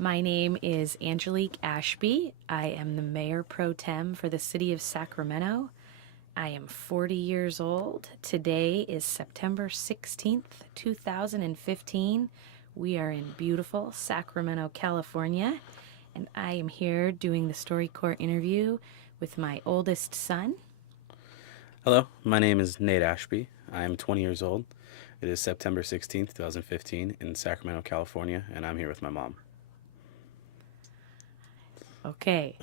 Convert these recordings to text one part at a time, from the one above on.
My name is Angelique Ashby. I am the Mayor Pro Tem for the City of Sacramento. I am 40 years old. Today is September 16th, 2015. We are in beautiful Sacramento, California, and I am here doing the StoryCorps interview with my oldest son. Hello, my name is Nate Ashby. I am 20 years old. It is September 16th, 2015 in Sacramento, California, and I'm here with my mom. Okay.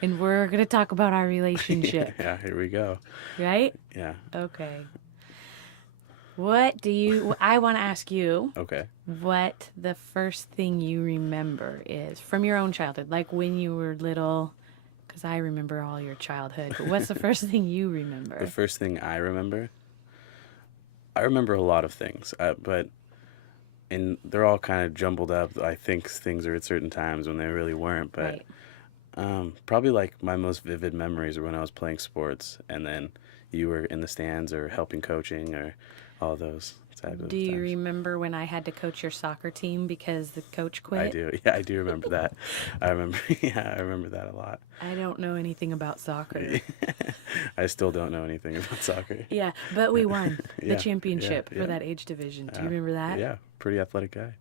And we're going to talk about our relationship. Yeah, here we go. Right? Yeah. Okay. I want to ask you Okay. what the first thing you remember is from your own childhood, like when you were little, because I remember all your childhood, but what's the first thing you remember? The first thing I remember a lot of things, and they're all kind of jumbled up. I think things are at certain times when they really weren't, but Right. probably like my most vivid memories are when I was playing sports, and then you were in the stands or helping coaching or all those types of Do you times. remember when I had to coach your soccer team because the coach quit? I do. Yeah, I do remember that. I remember. Yeah, I remember that a lot. I don't know anything about soccer. I still don't know anything about soccer. Yeah, but we won the Yeah, championship yeah, for yeah. that age division. Do you remember that? Yeah, pretty athletic guy.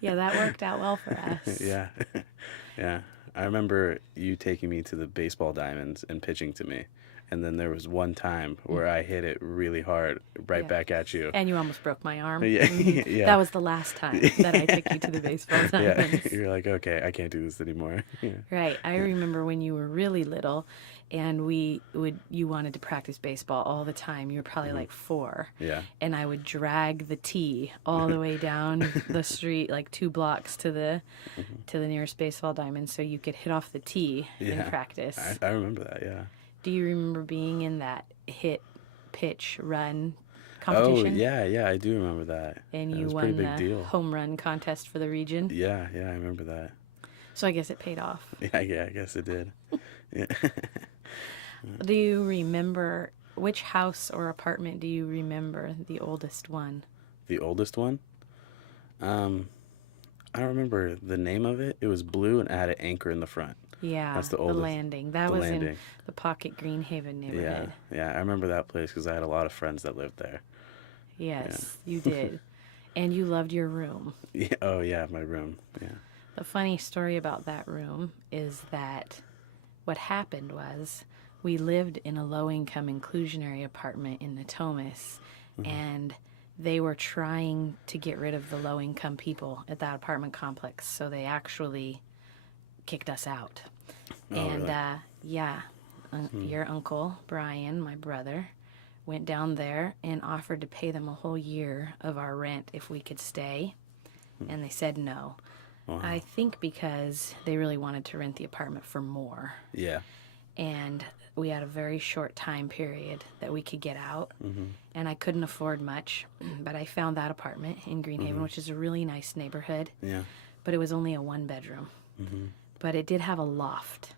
Yeah, that worked out well for us. Yeah, yeah. I remember you taking me to the baseball diamonds and pitching to me. And then there was one time where I hit it really hard right Yeah. back at you. And you almost broke my arm. Yeah, yeah. That was the last time that I took you to the baseball Yeah, diamonds. you're like, okay, I can't do this anymore. Yeah. Right. I remember when you were really little and you wanted to practice baseball all the time. You were probably like 4. Yeah. And I would drag the tee all the way down the street, like 2 blocks to the nearest baseball diamond so you could hit off the tee in Yeah. practice. I remember that, yeah. Do you remember being in that hit, pitch, run Oh, competition? yeah, I do remember that. And That you was a pretty won big the deal. home run contest for the region. Yeah, I remember that. So I guess it paid off. Yeah, I guess it did. Yeah. Do you remember which house or apartment do you remember the oldest one? The oldest one? I don't remember the name of it. It was blue and it had an anchor in the front. Yeah, That's the the oldest. landing. That The was in landing. the Pocket Greenhaven Yeah, neighborhood. I remember that place because I had a lot of friends that lived there. Yes, you did. And you loved your room. Yeah, oh yeah, my room. Yeah. The funny story about that room is that what happened was we lived in a low-income inclusionary apartment in Natomas, and they were trying to get rid of the low-income people at that apartment complex, so they actually kicked us out. Oh, And really? your uncle, Brian, my brother, went down there and offered to pay them a whole year of our rent if we could stay, and they said no. Wow. I think because they really wanted to rent the apartment for more. Yeah. And we had a very short time period that we could get out. And I couldn't afford much, but I found that apartment in Greenhaven, which is a really nice neighborhood. Yeah. But it was only a 1-bedroom. But it did have a loft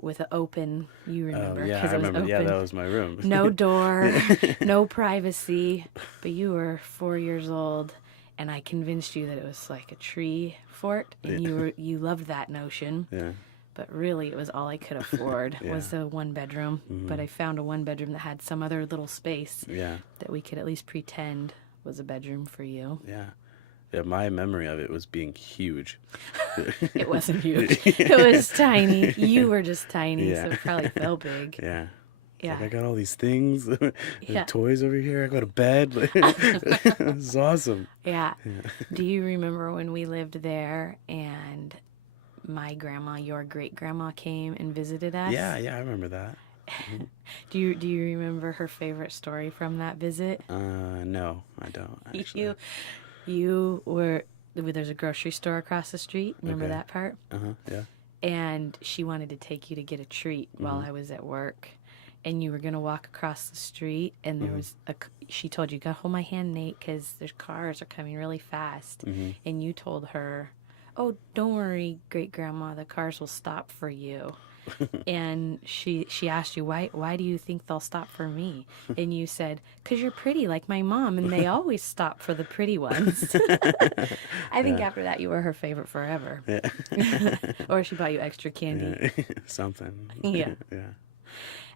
with an open, you remember, Oh, yeah, 'cause I it was remember. Yeah, open. that was my room. No door, no privacy. But you were 4 years old, and I convinced you that it was like a tree fort, and you loved that notion. Yeah. But really, it was all I could afford was Yeah. a 1-bedroom. But I found a 1-bedroom that had some other little space Yeah. that we could at least pretend was a bedroom for you. Yeah. Yeah, my memory of it was being huge. It wasn't huge. It was tiny. You were just tiny, Yeah. so it probably felt big. Yeah. It's Yeah. like I got all these things. There's Yeah. toys over here. I got a bed. This is awesome. Yeah. Do you remember when we lived there and my grandma, your great grandma, came and visited us? Yeah, I remember that. Do you remember her favorite story from that visit? No, I don't actually. You were there's a grocery store across the street. Remember Okay. that part? Yeah. And she wanted to take you to get a treat while I was at work. And you were going to walk across the street, and there was she told you, "Gotta hold my hand, Nate, because there's cars are coming really fast." And you told her, "Oh, don't worry, great grandma, the cars will stop for you." And she asked you, why do you think they'll stop for me? And you said, because you're pretty like my mom, and they always stop for the pretty ones. I think Yeah. after that you were her favorite forever. Yeah. Or she bought you extra candy. Yeah. Something. Yeah. Yeah.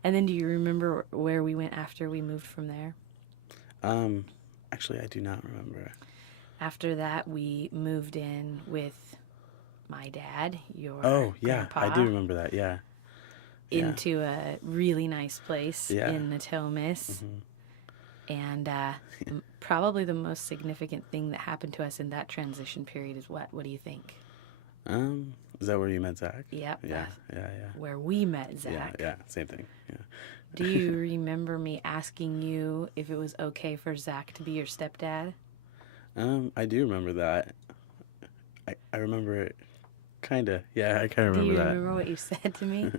And then do you remember where we went after we moved from there? Actually, I do not remember. After that, we moved in with my dad, your Oh, yeah, grandpa, I do remember that. Yeah. Yeah. into a really nice place Yeah. in Natomas. And probably the most significant thing that happened to us in that transition period is what? What do you think? Is that where you met Zach? Yep. Yeah. Yeah. Where we met Yeah. Zach. Yeah. Same thing. Yeah. Do you remember me asking you if it was okay for Zach to be your stepdad? I do remember that. I remember it, kinda. Yeah, I kind of Do remember you that. remember what you said to me?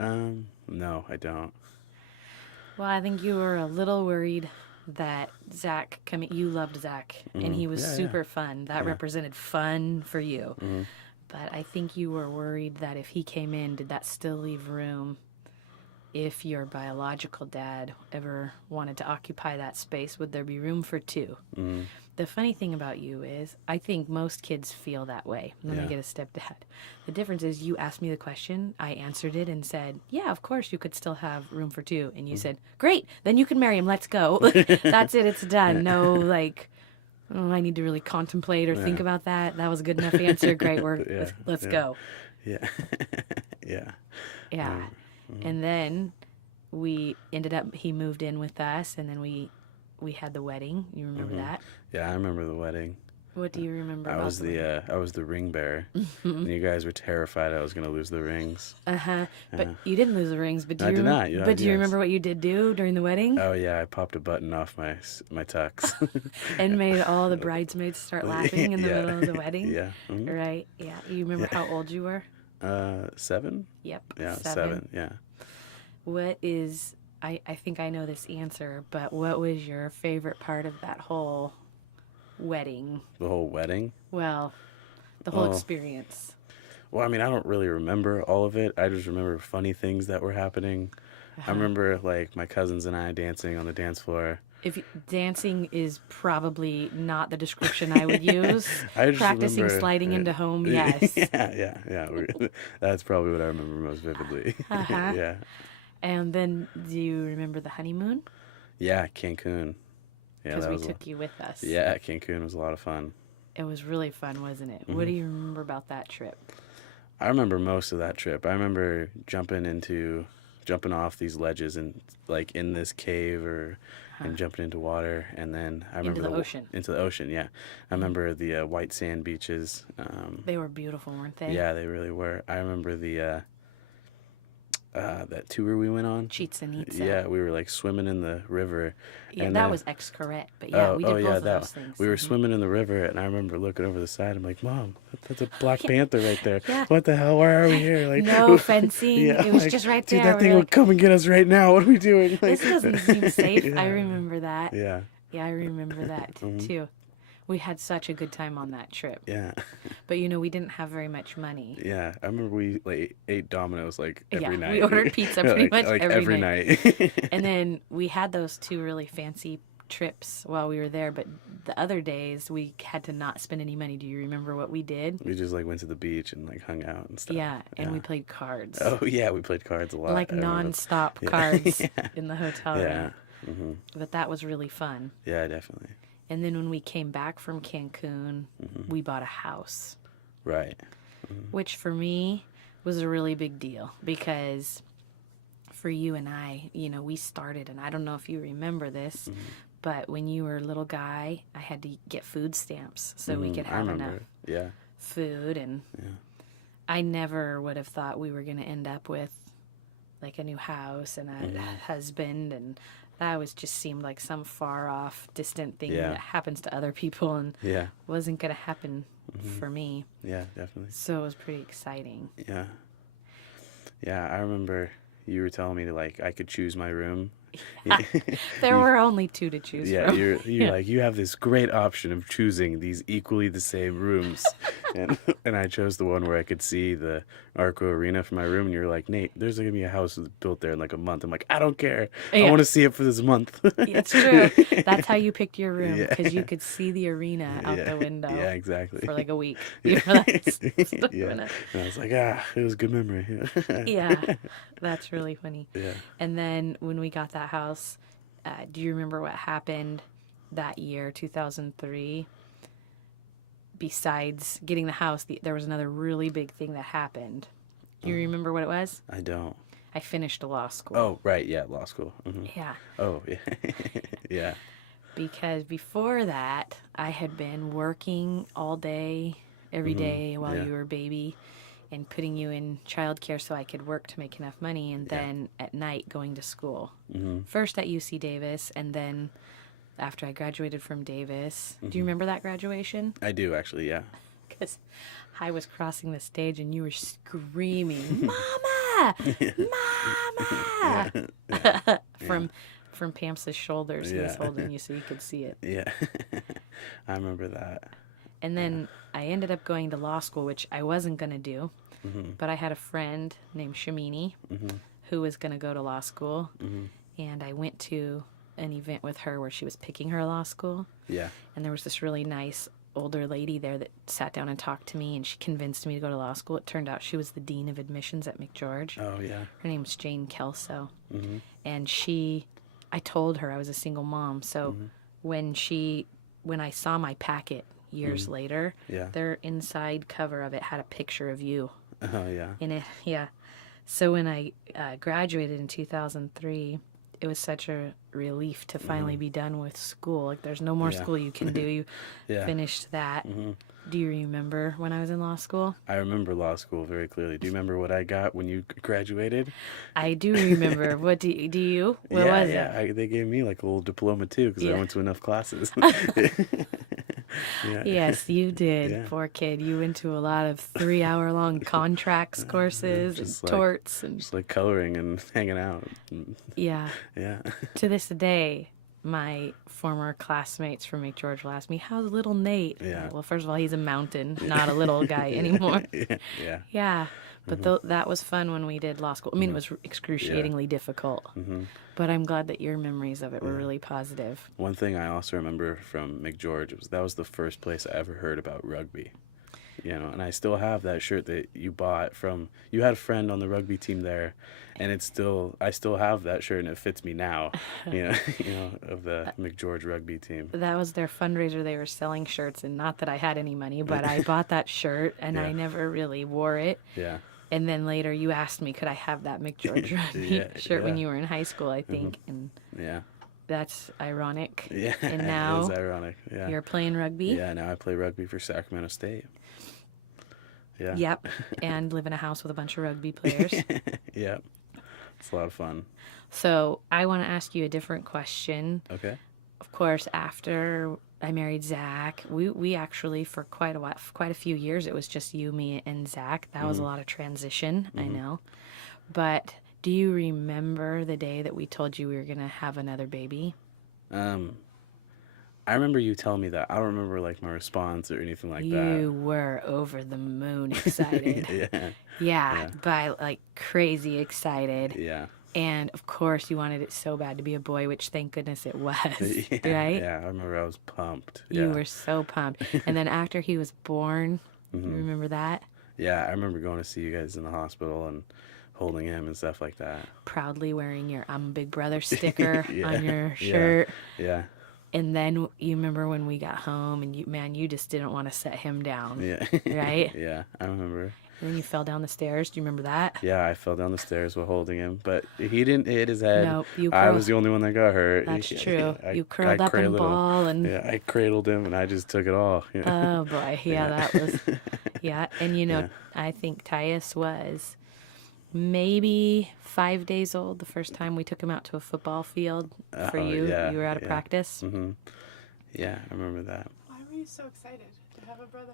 No, I don't. Well, I think you were a little worried that Zach you loved Zach, and he was Yeah, yeah. super fun. That Yeah. represented fun for you. But I think you were worried that if he came in, did that still leave room if your biological dad ever wanted to occupy that space? Would there be room for two? The funny thing about you is, I think most kids feel that way when Yeah. they get a stepdad. The difference is you asked me the question, I answered it and said, yeah, of course you could still have room for two. And you said, great, then you can marry him, let's go. That's it, it's done. No, like, oh, I need to really contemplate or think about that. That was a good enough answer. Great, Yeah, let's yeah. go. Yeah. Yeah. Yeah. And then we ended up, he moved in with us, and then we had the wedding. You remember that? Yeah, I remember the wedding. What do you remember I about was the wedding? I was the ring bearer, and you guys were terrified I was gonna lose the rings. But you didn't lose the rings. But do I you did not. But do you Yes. remember what you did do during the wedding? Oh yeah, I popped a button off my tux. And made all the bridesmaids start laughing in the Yeah. middle of the wedding? Yeah. Mhm. Right? Yeah. You remember how old you were? 7? Yep. Yeah, 7. 7. Yeah. What is, I think I know this answer, but what was your favorite part of that whole wedding? The whole wedding. Well, the whole Oh. experience. Well, I mean, I don't really remember all of it. I just remember funny things that were happening. I remember like my cousins and I dancing on the dance floor. Dancing is probably not the description I would use. I just Practicing remember, sliding into home, yes. Yeah. That's probably what I remember most vividly. Yeah. And then, do you remember the honeymoon? Yeah, Cancun. Yeah, Because that we was took you with us. yeah, Cancun was a lot of fun. It was really fun, wasn't it? What do you remember about that trip? I remember most of that trip. I remember jumping off these ledges and like in this cave and jumping into water, and then I remember Into the ocean. Into the ocean, yeah. I remember the white sand beaches. They were beautiful, weren't they? Yeah, they really were. I remember the that tour we went on. Chichen Itza. Yeah, we were like swimming in the river. Yeah, and that then- was Xcaret, but yeah, we did both of that. those things. We were swimming in the river, and I remember looking over the side. I'm like, Mom, that's a Black Yeah. Panther right there. Yeah. What the hell? Why are we here? Like, No fencing. Yeah, It was like, just right dude, there. that We thing were would like, come and get us right now. What are we doing? Like, this doesn't seem safe. Yeah. I remember that. Yeah, Yeah, I remember that too. We had such a good time on that trip. yeah, But we didn't have very much money. yeah. I remember we like ate Domino's like every Yeah, night. we ordered pizza pretty much every night. And then we had those 2 really fancy trips while we were there, but the other days we had to not spend any money. Do you remember what we did? We just like went to the beach and like hung out and stuff. Yeah, and we played cards. Oh yeah, we played cards a lot. Like I remember. non-stop Yeah. cards Yeah. in the hotel Yeah. room. But that was really fun. Yeah, definitely. And then when we came back from Cancun, we bought a house, Right. which for me was a really big deal because for you and I, we started, and I don't know if you remember this, but when you were a little guy, I had to get food stamps so we could I have remember. enough Yeah. food. And I never would have thought we were going to end up with like a new house and a husband, and that was just seemed like some far off distant thing Yeah. that happens to other people and Yeah. wasn't going to happen for me. Yeah, definitely. So it was pretty exciting. Yeah. Yeah, I remember you were telling me to like I could choose my room There were only two to choose Yeah, from. you're like, you have this great option of choosing these equally the same rooms, and I chose the one where I could see the Arco Arena from my room, and you're like, Nate, there's gonna be a house built there in like a month. I'm like, I don't care, I Yeah. want to see it for this month. It's true. That's how you picked your room, Yeah. because you could see the arena out Yeah, the window yeah, exactly. for like a week. Yeah, You were like, stuck yeah. in it. And I was like, it was a good memory. Yeah, that's really funny. Yeah. And then when we got that house, do you remember what happened that year, 2003? Besides getting the house, there was another really big thing that happened. Do you remember what it was? I don't. I finished law school. Oh, right, yeah, law school. Yeah. Oh, yeah. Yeah. Because before that, I had been working all day, every day while Yeah. you were a baby, and putting you in childcare so I could work to make enough money, and then at night going to school. First at UC Davis, and then after I graduated from Davis. Do you remember that graduation? I do, actually, yeah. Because I was crossing the stage and you were screaming, "Mama! Mama!" From Pam's shoulders. He was Yeah. holding you so you could see it. Yeah. I remember that. And then I ended up going to law school, which I wasn't going to do. But I had a friend named Shamini who was going to go to law school. And I went to an event with her where she was picking her law school. Yeah. And there was this really nice older lady there that sat down and talked to me, and she convinced me to go to law school. It turned out she was the dean of admissions at McGeorge. Oh, yeah. Her name was Jane Kelso. And I told her I was a single mom. So when I saw my packet years later, Yeah. their inside cover of it had a picture of you Oh, yeah. in it. Yeah. So when I graduated in 2003, it was such a relief to finally be done with school. Like, there's no more Yeah. school you can do. You Yeah. finished that. Do you remember when I was in law school? I remember law school very clearly. Do you remember what I got when you graduated? I do remember. What do you? What was it? They gave me like a little diploma too because Yeah. I went to enough classes. Yeah. Yes, you did. Yeah. Poor kid. You went to a lot of 3-hour-long contracts courses and Just like- torts and Just like coloring and hanging out. yeah. Yeah. To this day, my former classmates from McGeorge will ask me, "How's little Nate?" Yeah. Well, first of all, he's a mountain, not a little guy anymore. Yeah. Yeah. But that was fun when we did law school. I mean, it was excruciatingly difficult. But I'm glad that your memories of it were really positive. One thing I also remember from McGeorge was the first place I ever heard about rugby. You know, and I still have that shirt that you bought from. You had a friend on the rugby team there, and I still have that shirt, and it fits me now. You know, of the McGeorge rugby team. That was their fundraiser. They were selling shirts, and not that I had any money, but I bought that shirt, and I Yeah. never really wore it. Yeah. And then later you asked me, could I have that McGeorge rugby shirt when yeah. you were in high school, I think. And Yeah. that's ironic. Yeah. And It now is ironic. Yeah. you're playing rugby. Yeah. Now I play rugby for Sacramento State. Yeah. Yep. And live in a house with a bunch of rugby players. Yeah. It's a lot of fun. So I want to ask you a different question. Okay. Of course, after I married Zach, we actually, for quite a few years, it was just you, me, and Zach. That was a lot of transition, I know. But do you remember the day that we told you we were going to have another baby? I remember you telling me that. I don't remember like my response or anything like You were over the moon excited. that. Yeah, but like crazy excited. Yeah. And of course, you wanted it so bad to be a boy, which thank goodness it was, Yeah. right? Yeah. I remember I was pumped. You Yeah. were so pumped. And then after he was born, you remember that? Yeah. I remember going to see you guys in the hospital and holding him and stuff like that. Proudly wearing your I'm a Big Brother sticker Yeah. on your Yeah. shirt. Yeah. And then you remember when we got home and you just didn't want to set him down, Yeah. right? Yeah. I remember. And then you fell down the stairs. Do you remember that? Yeah, I fell down the stairs while holding him, but he didn't hit his head. Nope, you I curled- was the only one that got hurt. That's He- true. I- You curled I up in a cradled him. ball and Yeah, I cradled him and I just took it all. Yeah. oh boy, yeah, that was yeah. And Yeah. I think Tyus was maybe 5 days old the first time we took him out to a football field for you. yeah, You were out of yeah. practice. Yeah, I remember that. Why were you so excited to have a brother?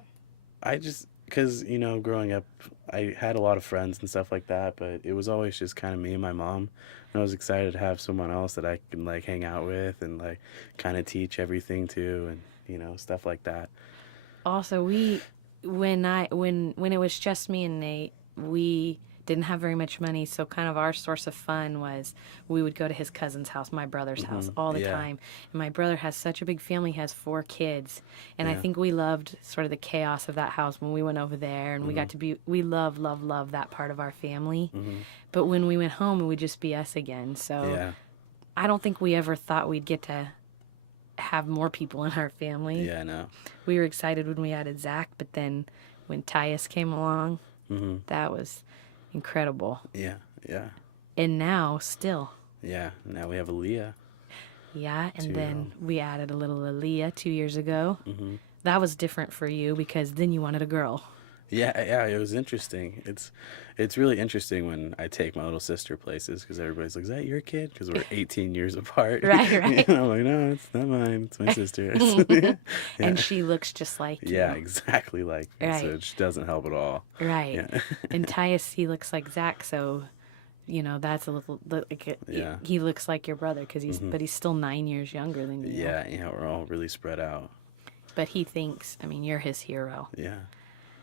because growing up, I had a lot of friends and stuff like that, but it was always just kind of me and my mom. And I was excited to have someone else that I can like hang out with and like kind of teach everything to, and stuff like that. Also, when it was just me and Nate, we didn't have very much money, so kind of our source of fun was we would go to his cousin's house, my brother's house, all the Yeah, time. And my brother has such a big family, he has 4 kids, and I yeah, think we loved sort of the chaos of that house when we went over there, and we love that part of our family. But when we went home, it would just be us again. So yeah, I don't think we ever thought we'd get to have more people in our family. yeah. No. We were excited when we added Zach, but then when Tyus came along, that was incredible. Yeah, yeah, And now, still. yeah. Now we have Aaliyah. Yeah, and 2 year old. then we added a little Aaliyah 2 years ago. That was different for you because then you wanted a girl. Yeah, yeah, it was interesting. It's really interesting when I take my little sister places because everybody's like, "Is that your kid?" Because we're 18 years apart. Right, right. And I'm like, "No, it's not mine. It's my sister's." Yeah, And she looks just like yeah, you. exactly like me, so Right, it doesn't help at all. right. Yeah, And Tyus, he looks like Zach, so that's a little like yeah, he looks like your brother because but he's still 9 years younger than you. yeah. We're all really spread out. But he thinks, I mean, you're his hero. Yeah,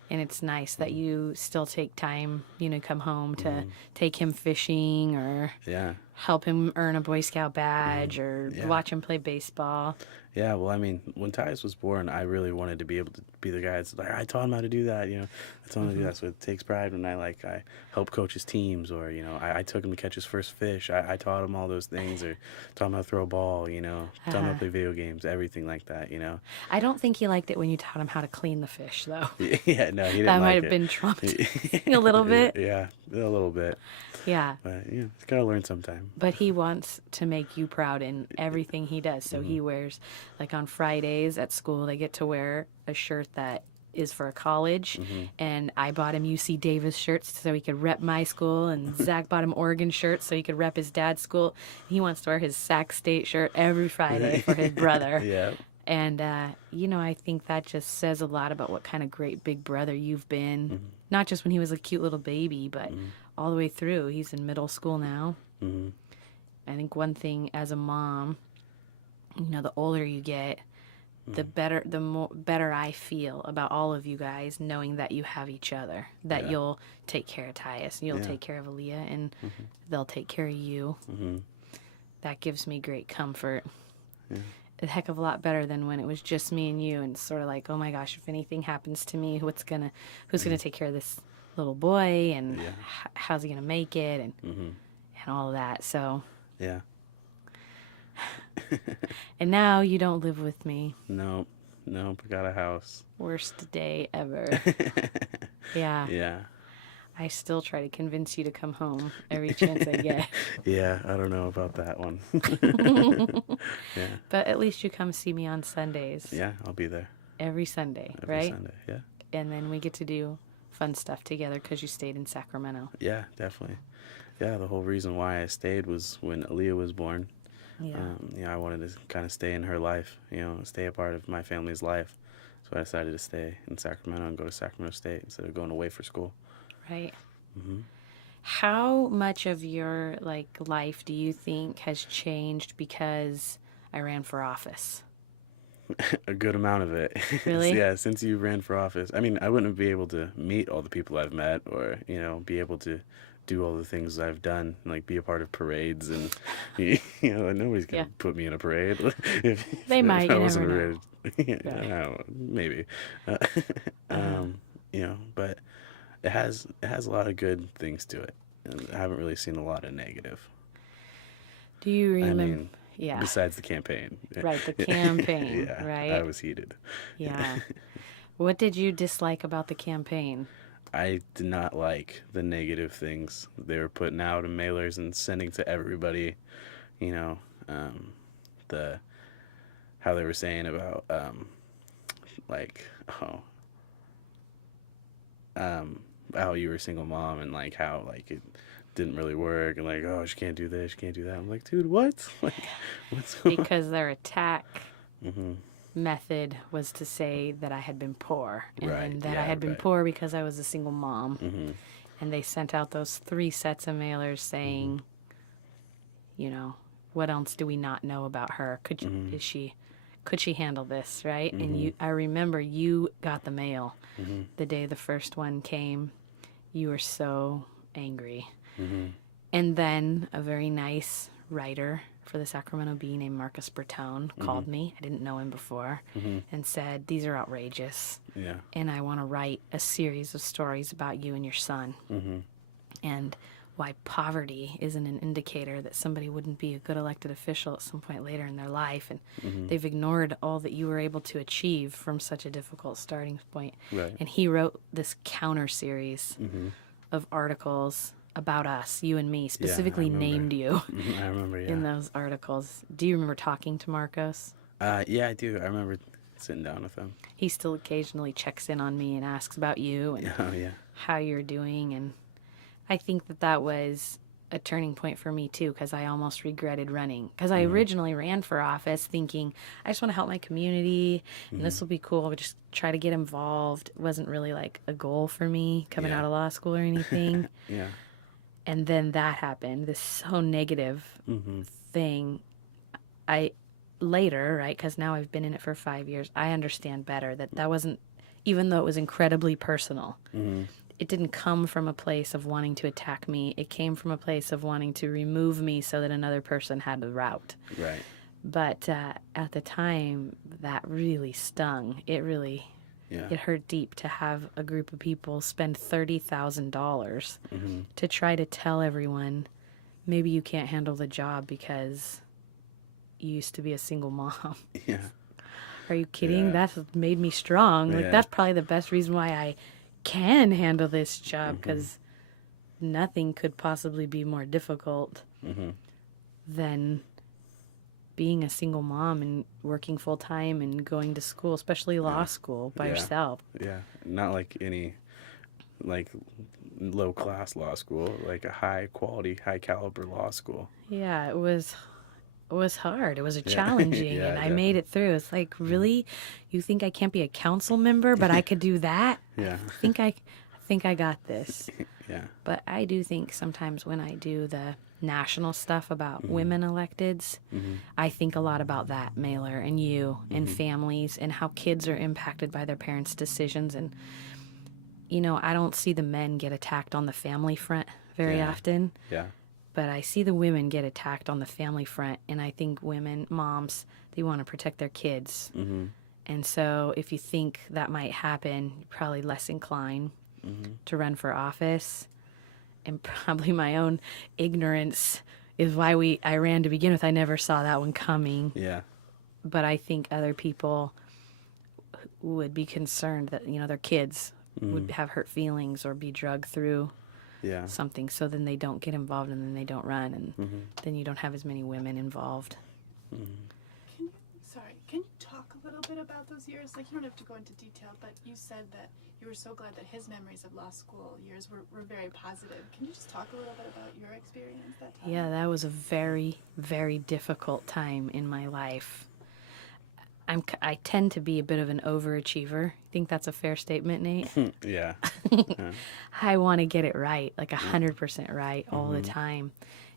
And it's nice that you still take time, come home to take him fishing or yeah, help him earn a Boy Scout badge or yeah. watch him play baseball. yeah. Well, I mean, when Tyus was born, I really wanted to be able to be the guy that's like, I taught him how to do that. I taught him to do that. So it takes pride when I help coach his teams, or I took him to catch his first fish. I taught him all those things, or taught him how to throw a ball. Taught him how to play video games, everything like that. I don't think he liked it when you taught him how to clean the fish, though. Yeah, no, he didn't That might like have it. been traumatizing a little bit. Yeah, a little bit, Yeah. but it's gotta learn sometime. But he wants to make you proud in everything he does. So he wears, like on Fridays at school, they get to wear a shirt that is for a college. And I bought him UC Davis shirts so he could rep my school. And Zach bought him Oregon shirts so he could rep his dad's school. He wants to wear his Sac State shirt every Friday for his brother. Yeah, And, I think that just says a lot about what kind of great big brother you've been. Not just when he was a cute little baby, but all the way through. He's in middle school now. I think one thing as a mom, the older you get, the better I feel about all of you guys, knowing that you have each other, that Yeah. you'll take care of Tyus, and you'll Yeah. take care of Aaliyah, and they'll take care of you. That gives me great comfort. A heck of a lot better than when it was just me and you, and sort of like, oh my gosh, if anything happens to me, who's gonna take care of this little boy, and Yeah. how's he gonna make it, and all of that. So, yeah. and now you don't live with me. No, we got a house. Worst day ever. Yeah. Yeah, I still try to convince you to come home every chance I get. yeah. I don't know about that one. Yeah, But at least you come see me on Sundays. yeah. I'll be there Every Sunday, every right? Sunday. Yeah, And then we get to do fun stuff together because you stayed in Sacramento. yeah, definitely. Yeah, the whole reason why I stayed was when Aaliyah was born. Yeah. I wanted to kind of stay in her life, stay a part of my family's life. So I decided to stay in Sacramento and go to Sacramento State instead of going away for school. Right. How much of your life do you think has changed because I ran for office? A good amount of it. Really? Yeah, since you ran for office. I mean, I wouldn't be able to meet all the people I've met, or, be able to do all the things I've done, like be a part of parades, and nobody's gonna Yeah. put me in a parade. if, They might, I you wasn't never ready. Yeah, I don't know, maybe. But it has a lot of good things to it, and I haven't really seen a lot of negative. Do you I remember? mean, Yeah. besides the campaign. Right, the campaign, Yeah, right? I was heated. Yeah. What did you dislike about the campaign? I did not like the negative things they were putting out in mailers and sending to everybody. The how they were saying about how you were a single mom, and how it didn't really work, and oh, she can't do this, she can't do that. I'm like, dude, what? What's going on? Because their attack method was to say that I had been poor, and Right. that I Yeah. had been Right. poor because I was a single mom. Mhm. And they sent out those 3 sets of mailers Mhm. saying, you know, what else do we not know about her? Mhm. Could she handle this, right? And Mhm. I remember you got the mail Mhm. the day the first one came. You were so angry. Mhm. And then a very nice writer for the Sacramento Bee named Marcus Bertone called Mhm. me. I didn't know him before, Mhm. and said, "These are outrageous, Yeah. and I want to write a series of stories about you and your son, Mhm. and why poverty isn't an indicator that somebody wouldn't be a good elected official at some point later in their life, and Mhm. they've ignored all that you were able to achieve from such a difficult starting point." Right. And he wrote this counter series Mhm. of articles about us, you and me, Yeah, I specifically remember. named you I remember. in Yeah. those articles. Do you remember talking to Marcos? Yeah, I do. I remember sitting down with him. He still occasionally checks in on me and asks about you and Oh yeah. how you're doing. And I think that was a turning point for me too, because I almost regretted running. Because I Mhm. originally ran for office thinking, I just want to help my community and this Mhm. will be cool. I'll just try to get involved. It wasn't really like a goal for me coming Yeah. out of law school or anything. Yeah. And then that happened, this so negative Mhm. thing. I later, right, because now I've been in it for 5 years, I understand better that wasn't, even though it was incredibly personal, Mhm. it didn't come from a place of wanting to attack me. It came from a place of wanting to remove me so that another person had the route. Right. But at the time, that really stung. Yeah. It hurt deep to have a group of people spend $30,000 Mhm. to try to tell everyone, maybe you can't handle the job because you used to be a single mom. Yeah. Are you kidding? Yeah. That's made me strong. Like, Yeah. that's probably the best reason why I can handle this job, Mhm. because nothing could possibly be more difficult Mhm. than being a single mom and working full time and going to school, especially law Yeah. school by Yeah. yourself. Yeah. Not like any like low class law school, like a high quality, high caliber law school. Yeah, it was hard. It was a Yeah. challenging, Yeah, and I made definitely. it through. It's like, really? You think I can't be a council member, but I could do that? Yeah. I think I got this. Yeah. But I do think sometimes when I do the national stuff about Mhm. women electeds, Mhm. I think a lot about that mailer and you and Mhm. families and how kids are impacted by their parents' decisions. And, I don't see the men get attacked on the family front very Yeah. often, Yeah. but I see the women get attacked on the family front. And I think women, moms, they want to protect their kids. Mhm. And so if you think that might happen, you're probably less inclined Mhm. to run for office. And probably my own ignorance is why I ran to begin with. I never saw that one coming. Yeah. But I think other people would be concerned that, their kids would Mhm. have hurt feelings or be drugged through Yeah. something, so then they don't get involved and then they don't run, and Mhm. then you don't have as many women involved. Mhm. Can you talk a little bit about those years? Like, you don't have to go into detail, but you said that you were so glad that his memories of law school years were very positive. Can you just talk a little bit about your experience that time? Yeah, that was a very, very difficult time in my life. I tend to be a bit of an overachiever. I think that's a fair statement, Nate. Yeah. I want to get it right, like 100% right all the time.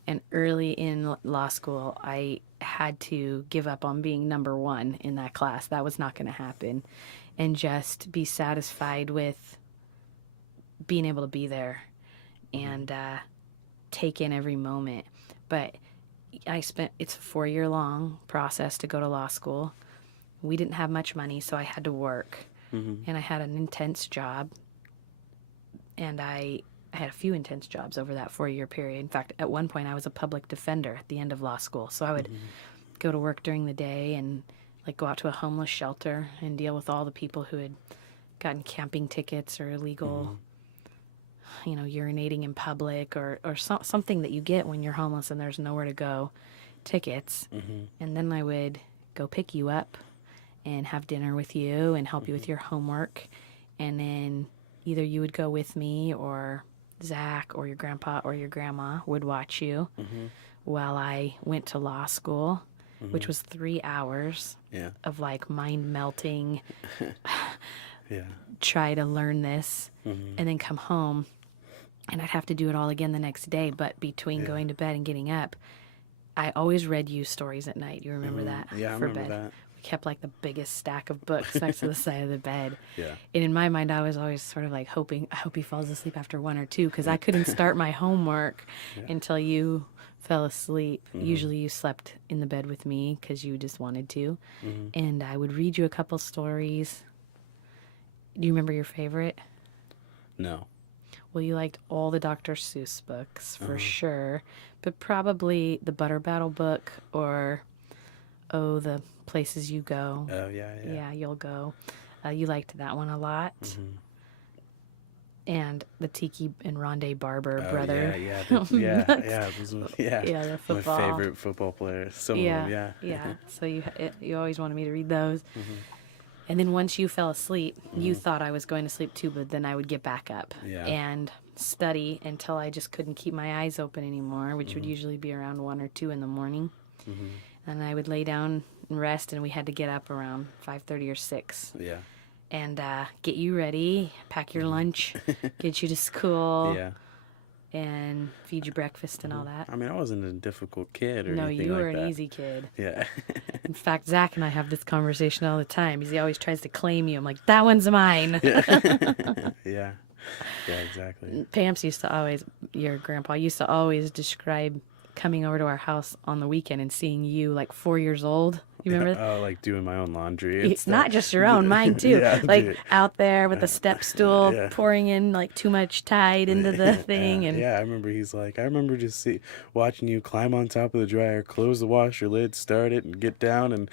And early in law school, I had to give up on being number one in that class. That was not going to happen. And just be satisfied with being able to be there and take in every moment. But it's a 4-year long process to go to law school. We didn't have much money, so I had to work. Mhm. And I had an intense job. And I had a few intense jobs over that 4-year period. In fact, at one point, I was a public defender at the end of law school. So I would go to work during the day and like go out to a homeless shelter and deal with all the people who had gotten camping tickets or illegal, urinating in public or something that you get when you're homeless and there's nowhere to go, tickets. Mhm. And then I would go pick you up and have dinner with you and help you with your homework. And then either you would go with me or Zach or your grandpa or your grandma would watch you Mhm. while I went to law school. which was 3 hours Yeah. of like mind melting, Yeah. try to learn this, Mm-hmm. and then come home. And I'd have to do it all again the next day. But between Yeah. going to bed and getting up, I always read you stories at night. You remember that? Yeah, I for remember bed. that. We kept like the biggest stack of books next to the side of the bed. Yeah. And in my mind, I was always sort of like hoping, I hope he falls asleep after 1 or 2, because I couldn't start my homework until you fell asleep. Usually you slept in the bed with me because you just wanted to. And I would read you a couple stories. Do you remember your favorite? No. Well, you liked all the Dr. Seuss books for sure, but probably the Butter Battle book, or the Places You Go. Oh, yeah. Yeah, You'll Go. You liked that one a lot. And the Tiki and Rondé Barber Oh, brother. Yeah. Yeah. Yeah, the My football. favorite football players. Some of them, yeah. Yeah. So you always wanted me to read those. And then once you fell asleep, you thought I was going to sleep too, but then I would get back up Yeah. and study until I just couldn't keep my eyes open anymore, which would usually be around 1 or 2 in the morning. And I would lay down and rest, and we had to get up around 5:30 or 6 Yeah. and get you ready, pack your lunch, get you to school, Yeah. and feed you breakfast and all that. I mean, I wasn't a difficult kid or No, anything you like were that. an easy kid. Yeah. In fact, Zach and I have this conversation all the time. He always tries to claim you. I'm like, that one's mine. Yeah. Yeah, exactly. Your grandpa used to always describe coming over to our house on the weekend and seeing you like 4 years old. You remember? Oh, like doing my own laundry. And It's stuff. not just your own, mine too. Yeah, like dude. out there with the step stool, Yeah. pouring in like too much Tide into the thing, and Yeah, I remember just watching you climb on top of the dryer, close the washer lid, start it, and get down, and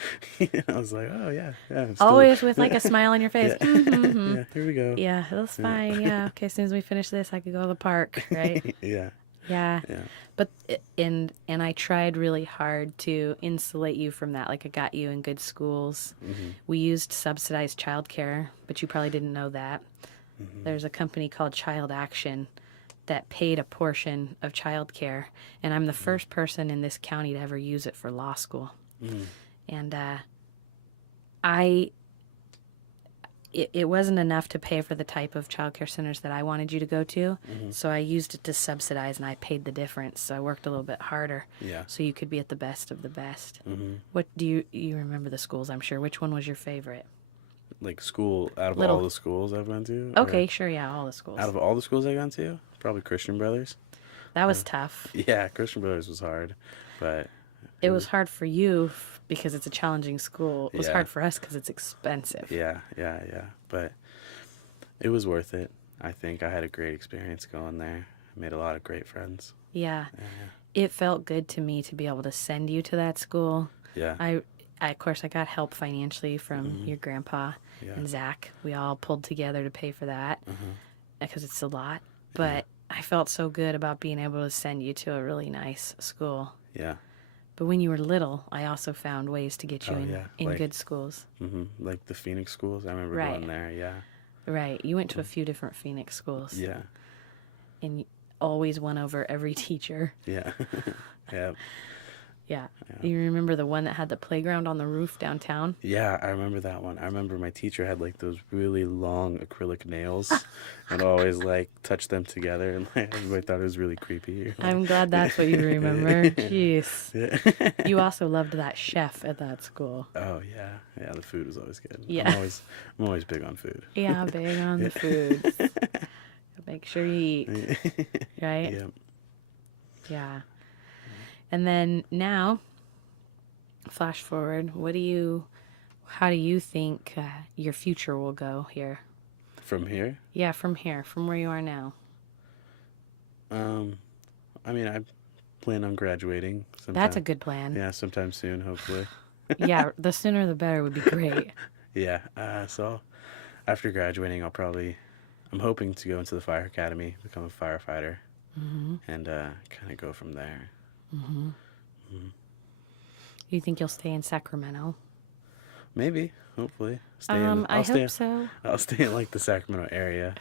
I was like, oh yeah, I'm still, always with like a smile on your face. Yeah. Mm-hmm. Yeah, here we go. Yeah, that's fine. Yeah, okay. As soon as we finish this, I could go to the park, right? Yeah. Yeah. Yeah. But and I tried really hard to insulate you from that. Like I got you in good schools. We used subsidized childcare, but you probably didn't know that. There's a company called Child Action that paid a portion of childcare, and I'm the first person in this county to ever use it for law school. And it wasn't enough to pay for the type of childcare centers that I wanted you to go to, so I used it to subsidize, and I paid the difference. So I worked a little bit harder, Yeah. so you could be at the best of the best. What do you remember the schools? I'm sure. Which one was your favorite? Like school, out of Little- all the schools I've went to. Okay, sure, yeah, all the schools. Out of all the schools I've gone to, probably Christian Brothers. That was tough. Yeah, Christian Brothers was hard, but It was hard for you because it's a challenging school. It was Yeah. hard for us because it's expensive. yeah. But it was worth it. I think I had a great experience going there. I made a lot of great friends. Yeah. It felt good to me to be able to send you to that school. Yeah. I of course, I got help financially from your grandpa Yeah. and Zach. We all pulled together to pay for that because it's a lot. But I felt so good about being able to send you to a really nice school. Yeah. But when you were little, I also found ways to get you Oh, in, yeah. in Like- good schools. Like the Phoenix schools. I remember Right. going there. Yeah. Right. You went to a few different Phoenix schools. Yeah. And you always won over every teacher. Yeah. Yeah. Yeah. You remember the one that had the playground on the roof downtown? Yeah, I remember that one. I remember my teacher had like those really long acrylic nails and always like touch them together, and like, everybody thought it was really creepy. I'm glad that's what you remember. Jeez. Yeah. You also loved that chef at that school. Oh yeah, yeah. The food was always good. Yeah. I'm always big on food. Yeah, big on the food. Make sure you eat, right? Yeah. Yeah. And then now, flash forward, how do you think your future will go here? From here, Yeah, from here, from where you are now. I mean, I plan on graduating. That's a good plan. Yeah, sometime soon, hopefully. Yeah, the sooner the better would be great. Yeah. So after graduating, I'm hoping to go into the fire academy, become a firefighter, and kind of go from there. You think you'll stay in Sacramento? Maybe, hopefully. I hope so. I'll stay in like the Sacramento area.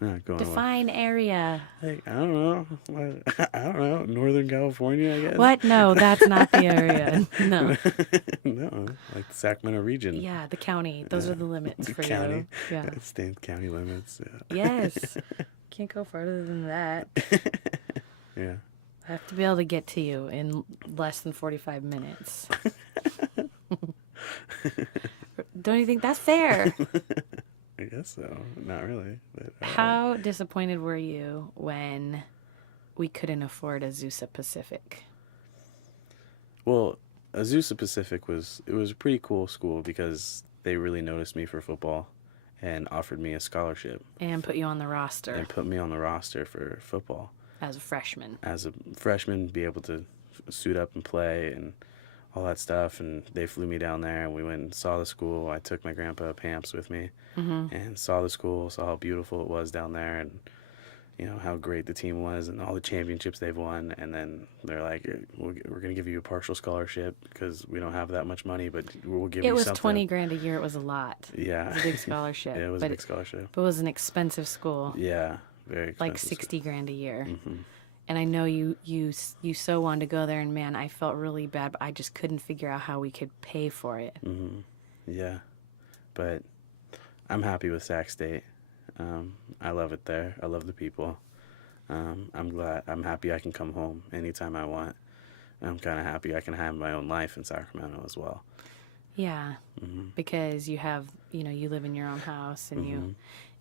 Not going Define area. like, I don't know. I don't know. Northern California, I guess. What? No, that's not the area. No. No, like the Sacramento region. Yeah, the county. Those are the limits The for county. you. Yeah. State county limits. Yeah. Yes. Can't go further than that. Yeah. I have to be able to get to you in less than 45 minutes. Don't you think that's fair? I guess so. Not really. But, How disappointed were you when we couldn't afford Azusa Pacific? Well, Azusa Pacific was a pretty cool school because they really noticed me for football and offered me a scholarship And put you on the roster and put me on the roster for football. as a freshman. As a freshman, be able to suit up and play and all that stuff. And they flew me down there, and we went and saw the school. I took my grandpa Pamps with me and saw the school, saw how beautiful it was down there, and you know how great the team was and all the championships they've won. And then they're like, we're going to give you a partial scholarship because we don't have that much money, but we'll give you It was something. 20 grand a year. It was a lot. Yeah. It was a big scholarship. Yeah, it was a big scholarship. But it was an expensive school. Yeah, very expensive. Like 60 grand a year. And I know you so wanted to go there, and man, I felt really bad, but I just couldn't figure out how we could pay for it. Yeah, but I'm happy with Sac State. I love it there. I love the people. I'm happy I can come home anytime I want. I'm kind of happy I can have my own life in Sacramento as well. Yeah, because you have, you live in your own house, and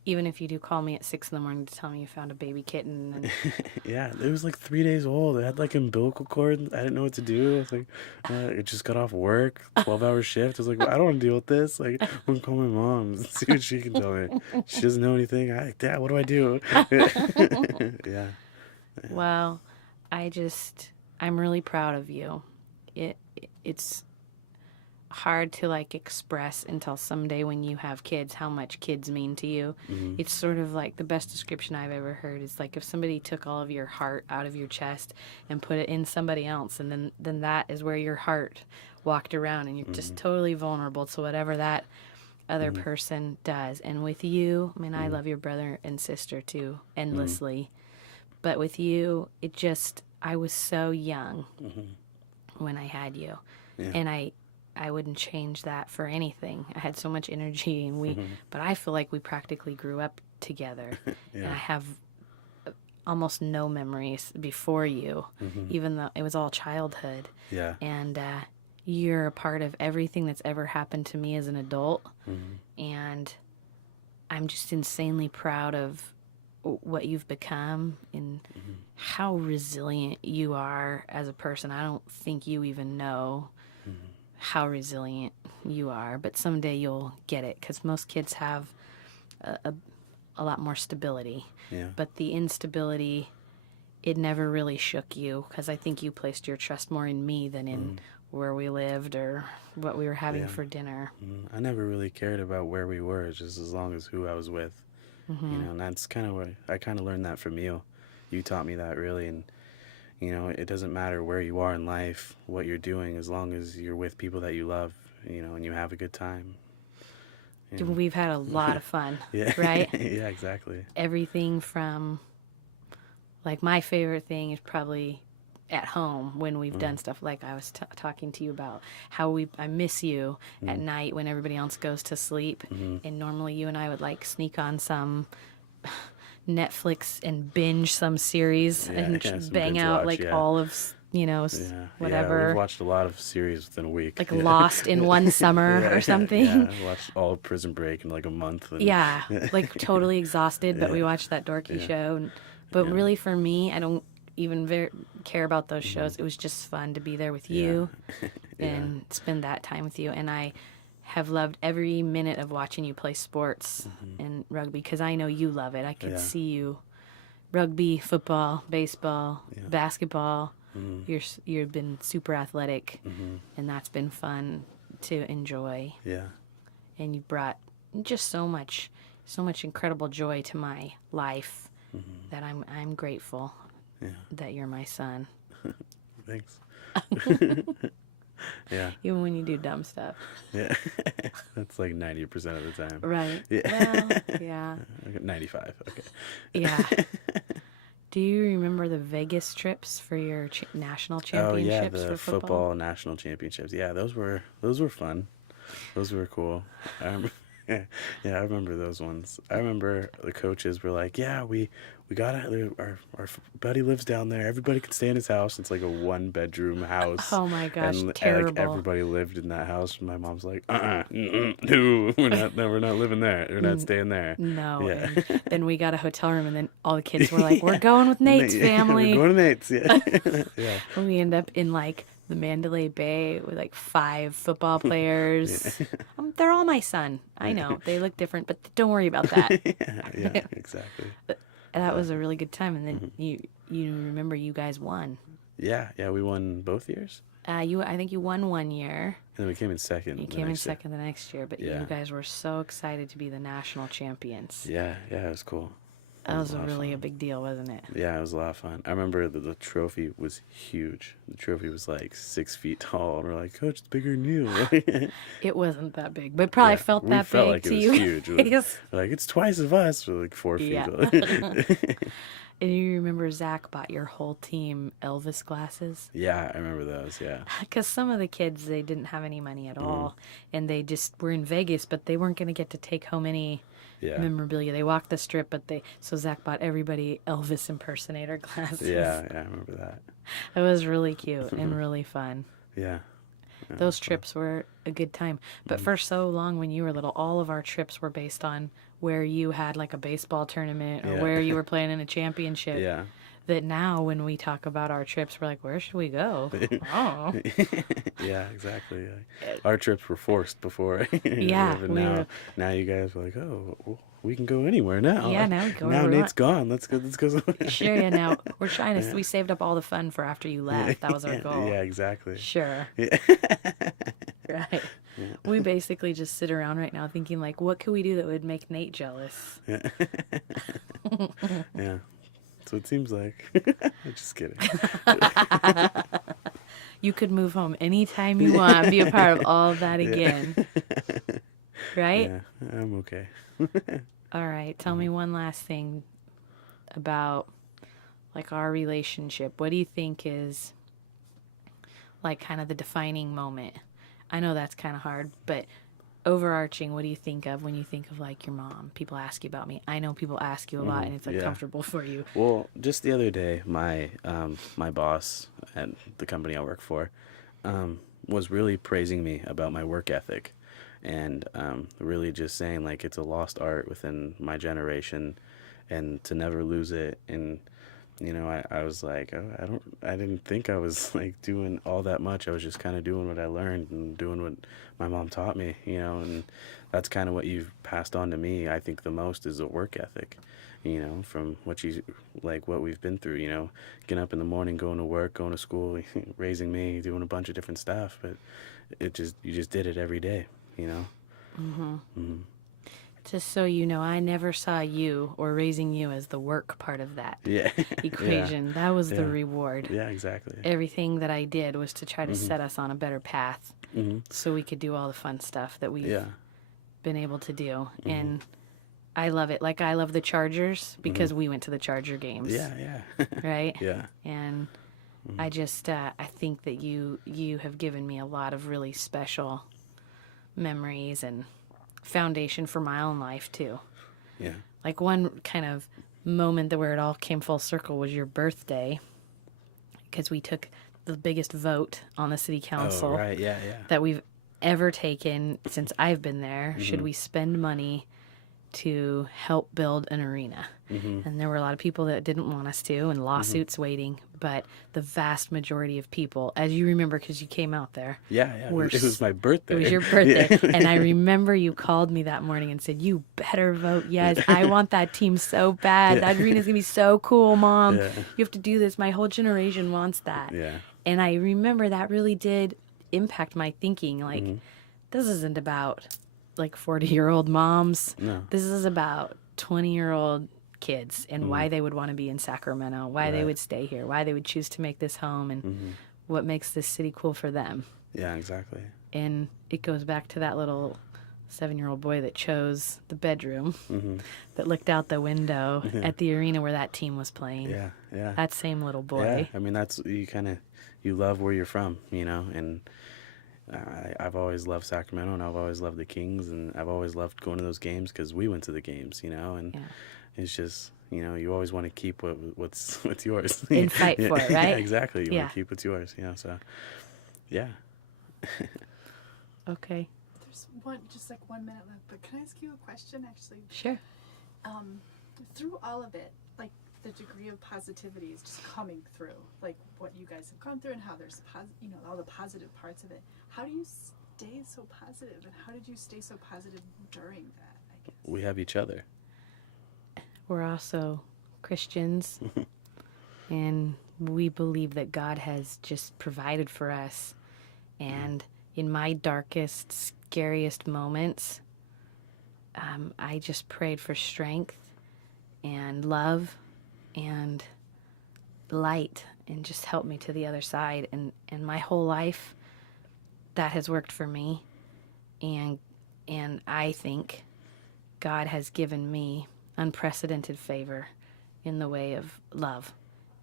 even if you do call me at 6 a.m. to tell me you found a baby kitten. And Yeah, it was like 3 days old. It had like umbilical cord. I didn't know what to do. I was like, it just got off work, 12-hour shift. I was like, well, I don't want to deal with this. Like, I'm going to call my mom and see what she can tell me. She doesn't know anything. Dad, what do I do? Yeah. well, I'm really proud of you. It's hard to express until someday when you have kids how much kids mean to you. It's sort of like the best description I've ever heard is like if somebody took all of your heart out of your chest and put it in somebody else, and then that is where your heart walked around, and you're just totally vulnerable to whatever that other person does. And with you, I mean, I love your brother and sister too endlessly, but with you, I was so young when I had you, and I wouldn't change that for anything. I had so much energy, and but I feel like we practically grew up together. And I have almost no memories before you, even though it was all childhood. Yeah. And you're a part of everything that's ever happened to me as an adult. And I'm just insanely proud of what you've become and how resilient you are as a person. I don't think you even know how resilient you are, but someday you'll get it, because most kids have a lot more stability. Yeah. But the instability, it never really shook you, because I think you placed your trust more in me than in where we lived or what we were having for dinner. I never really cared about where we were, just as long as who I was with. And that's kind of where I kind of learned that from you. You taught me that, really. And it doesn't matter where you are in life, what you're doing, as long as you're with people that you love, and you have a good time. We've had a lot of fun, Yeah. right? Yeah, exactly. Everything from, my favorite thing is probably at home when we've done stuff like I was talking to you about how I miss you at night when everybody else goes to sleep. And normally you and I would sneak on some Netflix and binge some series and some bang binge out watch, all of whatever. Yeah, we've watched a lot of series within a week. Lost in one summer or something. Yeah, I watched all of Prison Break in a month. And, Yeah, totally exhausted, but we watched that dorky show. But really, for me, I don't even care about those shows. It was just fun to be there with you and spend that time with you. And I have loved every minute of watching you play sports and rugby, because I know you love it. I could see you rugby, football, baseball, basketball. You've been super athletic, and that's been fun to enjoy. Yeah. And you brought just so much incredible joy to my life that I'm grateful that you're my son. Thanks. Yeah. Even when you do dumb stuff. Yeah. That's like 90% of the time. Right. Yeah. Well, yeah. 95. Okay. Yeah. Do you remember the Vegas trips for your national Oh yeah, championships the for football? football national championships. Yeah, those were fun. Those were cool. I remember, yeah, I remember those ones. I remember the coaches were like, "Yeah, we got our buddy lives down there. Everybody can stay in his house. It's like a 1-bedroom house." Oh my gosh, And like terrible. everybody lived in that house. My mom's like, no, we're not living there. We're not staying there. No. Yeah. And then we got a hotel room, and then all the kids were like, we're going with Nate's family. We're going to Nate's. Yeah. Yeah. And we end up in like the Mandalay Bay with like 5 football players. They're all my son. I know they look different, but don't worry about that. Yeah, exactly. And that was a really good time. And then you remember you guys won. Yeah, we won both years. I think you won one year. And then we came in second. You the came in next year. second the next year, but Yeah. you guys were so excited to be the national champions. Yeah, it was cool. That was a lot of really fun. a big deal, wasn't it? Yeah, it was a lot of fun. I remember the trophy was huge. The trophy was like 6 feet tall. And we're like, Coach, it's bigger than you. It wasn't that big, but it probably felt we that felt big like to it you. was huge. Yes. We're like, it's twice of us. We're like 4 feet. Yeah. And you remember Zach bought your whole team Elvis glasses? Yeah, I remember those. Yeah. Because some of the kids, they didn't have any money Mm-hmm. at all. And they just were in Vegas, but they weren't going to get to take home any memorabilia. They walked the strip, so Zach bought everybody Elvis impersonator glasses. Yeah, I remember that. It was really cute and really fun. Yeah. Those trips were a good time. But for so long when you were little, all of our trips were based on where you had like a baseball tournament or Yeah. where you were playing in a championship. Yeah. That now when we talk about our trips, we're like, where should we go? Oh. Yeah, exactly. Our trips were forced before. Yeah, But we were- now you guys were like, oh, well, we can go anywhere now. Yeah, now we go Now wherever we Nate's gone. Let's go somewhere. Sure, yeah, now we're trying to, we saved up all the fun for after you left. That was our goal. Yeah, exactly. Sure. Yeah. Right. We basically just sit around right now thinking like, what could we do that would make Nate jealous? Yeah. So it seems like. I'm just kidding. You could move home anytime you want, be a part of all of that again. Right? Yeah, I'm okay. All right. Tell me one last thing about like our relationship. What do you think is like kind of the defining moment? I know that's kind of hard, but overarching, what do you think of when you think of like your mom? People ask you about me. I know people ask you a lot and it's uncomfortable for you. Well, just the other day, my boss at the company I work for was really praising me about my work ethic, and really just saying like it's a lost art within my generation, and to never lose it. And I was like, oh, I didn't think I was like doing all that much. I was just kind of doing what I learned and doing what my mom taught me, and that's kind of what you've passed on to me. I think the most is a work ethic, from what we've been through, getting up in the morning, going to work, going to school, raising me, doing a bunch of different stuff, but you just did it every day, Just so you know, I never saw you or raising you as the work part of that Yeah. equation. That was the Yeah. reward. Yeah, exactly. Everything that I did was to try to set us on a better path so we could do all the fun stuff that we've Yeah. been able to do. And I love it. Like, I love the Chargers because we went to the Charger games. Yeah. Right? Yeah. And I just, I think that you have given me a lot of really special memories and foundation for my own life, too. Yeah. Like, one kind of moment that where it all came full circle was your birthday, because we took the biggest vote on the city council Oh, right. Yeah. that we've ever taken since I've been there. Should we spend money to help build an arena? And there were a lot of people that didn't want us to, and lawsuits waiting, but the vast majority of people, as you remember because you came out there. Yeah. We're It was my birthday. It was your birthday. Yeah. And I remember you called me that morning and said, you better vote yes. I want that team so bad. That arena's going to be so cool, Mom. Yeah. You have to do this. My whole generation wants that. Yeah. And I remember that really did impact my thinking. Like, this isn't about like 40-year-old moms. No. This is about 20-year-old kids and why they would want to be in Sacramento, why they Right. would stay here, why they would choose to make this home, and what makes this city cool for them. Yeah, exactly. And it goes back to that little 7-year-old boy that chose the bedroom, that looked out the window at the arena where that team was playing. Yeah, yeah. That same little boy. Yeah, I mean, that's, you love where you're from, and I've always loved Sacramento, and I've always loved the Kings, and I've always loved going to those games because we went to the games, and it's just, you always want to keep what's yours. And fight for it, right? Yeah, exactly. You want Yeah. to keep what's yours, so, yeah. Okay. There's just like 1 minute left, but can I ask you a question actually? Sure. Through all of it, like the degree of positivity is just coming through, like what you guys have gone through and how there's all the positive parts of it. How do you stay so positive, and how did you stay so positive during that, I guess? We have each other. We're also Christians, and we believe that God has just provided for us. And in my darkest, scariest moments, I just prayed for strength and love and light, and just help me to the other side. And my whole life, that has worked for me. And I think God has given me unprecedented favor in the way of love.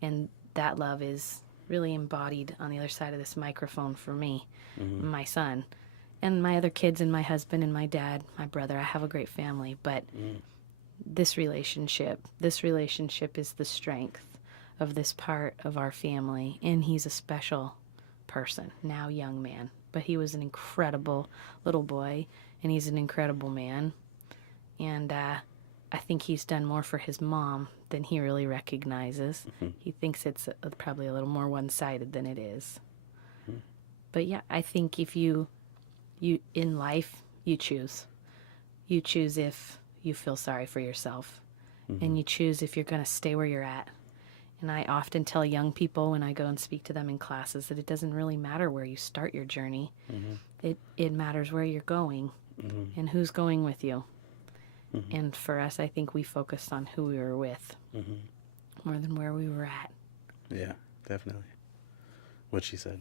And that love is really embodied on the other side of this microphone for me, my son, and my other kids, and my husband, and my dad, my brother. I have a great family, but this relationship is the strength of this part of our family. And he's a special person, now young man, but he was an incredible little boy, and he's an incredible man. And I think he's done more for his mom than he really recognizes. He thinks it's probably a little more one-sided than it is. But yeah, I think if you in life, you choose. You choose if you feel sorry for yourself, and you choose if you're going to stay where you're at. And I often tell young people when I go and speak to them in classes that it doesn't really matter where you start your journey. It matters where you're going and who's going with you. And for us, I think we focused on who we were with more than where we were at. Yeah, definitely. What she said.